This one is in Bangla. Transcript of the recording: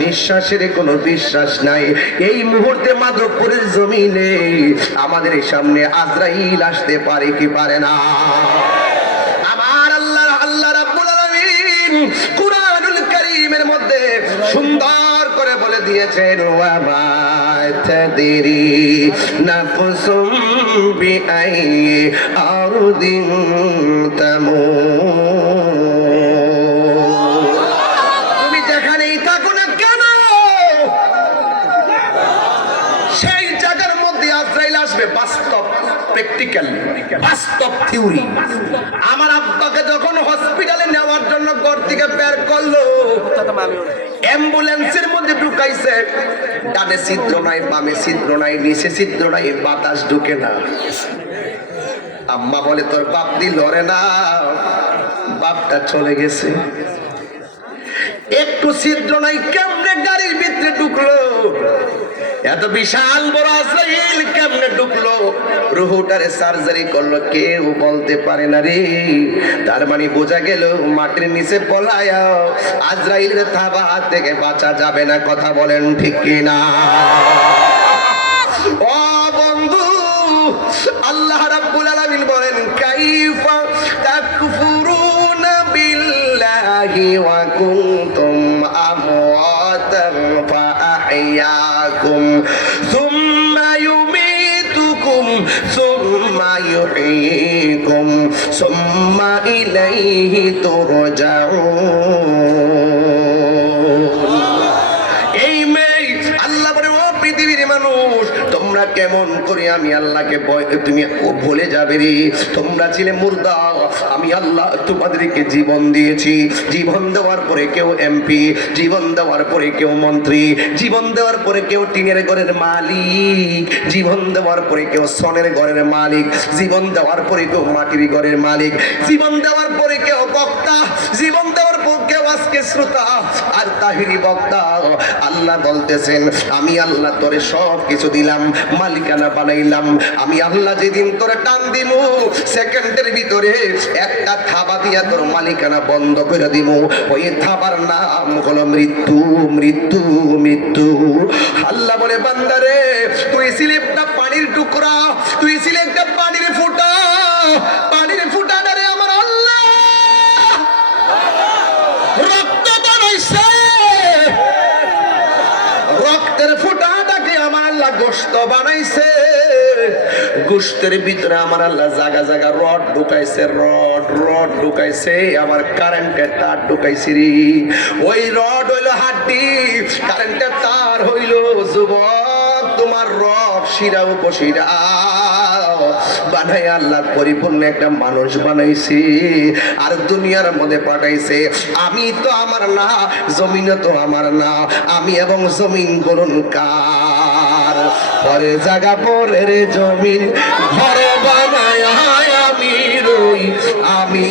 নিঃশ্বাসের কোনো বিশ্বাস নাই। এই মুহূর্তে মাধবপুরের জমিনে আমাদের সামনে আজরাইল আসতে পারে কি পারে না? আমার আল্লাহ আল্লাহ রাব্বুল আলামিন কুরআনুল কারীমের মধ্যে সুন্দর করে বলে দিয়েছেন, ওয়া মা তাদরি নাফসুম বিআই আরদিন তামুত। সেই জায়গার মধ্যে আজরাইল আসবে বাস্তব প্র্যাকটিক্যাল বাস্তব থিওরি আমার আব্বাকে যখন হসপিটালে নেওয়ার জন্য ঘর থেকে বের করল অ্যাম্বুলেন্সের মধ্যে ঢুকাইছে। ডানে ছিদ্র নাই, বামে ছিদ্র নাই, নিচে ছিদ্র নাই, বাতাস ঢুকে না। আম্মা বলে, তোর বাপ দিল রে না, বাপটা চলে গেছে। একটু ছিদ্র নাই, কেমনে গাড়ির ঢুকলো। এত বিশাল বড় আজরাইল কেমনে ঢুকলো? রুহুটারে সার্জারি করল, কেউ বলতে পারে না রে। তার মানে বোঝা গেল, মাটির নিচে পলায় আজরাইলের থাবা থেকে বাঁচা যাবে না, কথা বলেন ঠিক কিনা? ও বন্ধু আমওয়াতান ফাআহইয়াকুম সুম্মা ইউমীতুকুম সুম্মা ইউহয়ীকুম সুম্মা ইলাইহি তুরজাউন তোমরা কেমন করে আমি আল্লাহকে তুমি ভুলে যাবে রে? তোমরা ছিলে মুর্দা। আমি আল্লাহ তোমাদেরকে জীবন দিয়েছি। জীবন দেওয়ার পরে কেউ এমপি জীবন দেওয়ার পরে কেউ মন্ত্রী, জীবন দেওয়ার পরে কেউ টিনের ঘরের মালিক, জীবন দেওয়ার পরে কেউ সনের ঘরের মালিক, জীবন দেওয়ার পরে কেউ মাটির ঘরের মালিক, জীবন দেওয়ার পরে কেউ বক্তা, জীবন দেওয়ার পর কেউ আজকে শ্রোতা। আর তাহিরি বক্তা, আল্লাহ বলতেছেন, আমি আল্লাহ তোরে সব কিছু দিলাম। মালিকানা বানাইলাম। আমি আল্লাহ যেদিন তোরে টান দিমু, সেকেন্ডের ভিতরে একটা থাবা দিয়া তোর মালিকানা বন্ধ করে দিমু। ওই থাবার নাম হলো মৃত্যু মৃত্যু মৃত্যু। আল্লাহ বলে বান্দারে তুই ছিলে একটা পানির টুকরা, তুই ছিলে একটা পানির ফুটা, পানির ফুটাটা রে আমার আল্লাহ। রক্ত বানাইছে রক্তের আল্লাহ গোস্ত বানাইছে। গোস্তের ভিতরে আমার আল্লাহ জায়গা জায়গা রড ঢুকাইছে, রড রড ঢুকাইছে, আমার কারেন্টের তার ঢুকাইছে ওই রড হাড্ডি, কারেন্টের তার যুবক, তোমার রড শিরা উপশিরা। বানাই আল্লাহ পরিপূর্ণ একটা মানুষ বানাইছি, আর দুনিয়ার মধ্যে পাঠাইছে। আমি তো আমার না জমিন তো আমার না, আমি এবং জমিন বলুন কার। পরে জাগা পরে রে জমিন ঘরে বানায় আমি রই আমি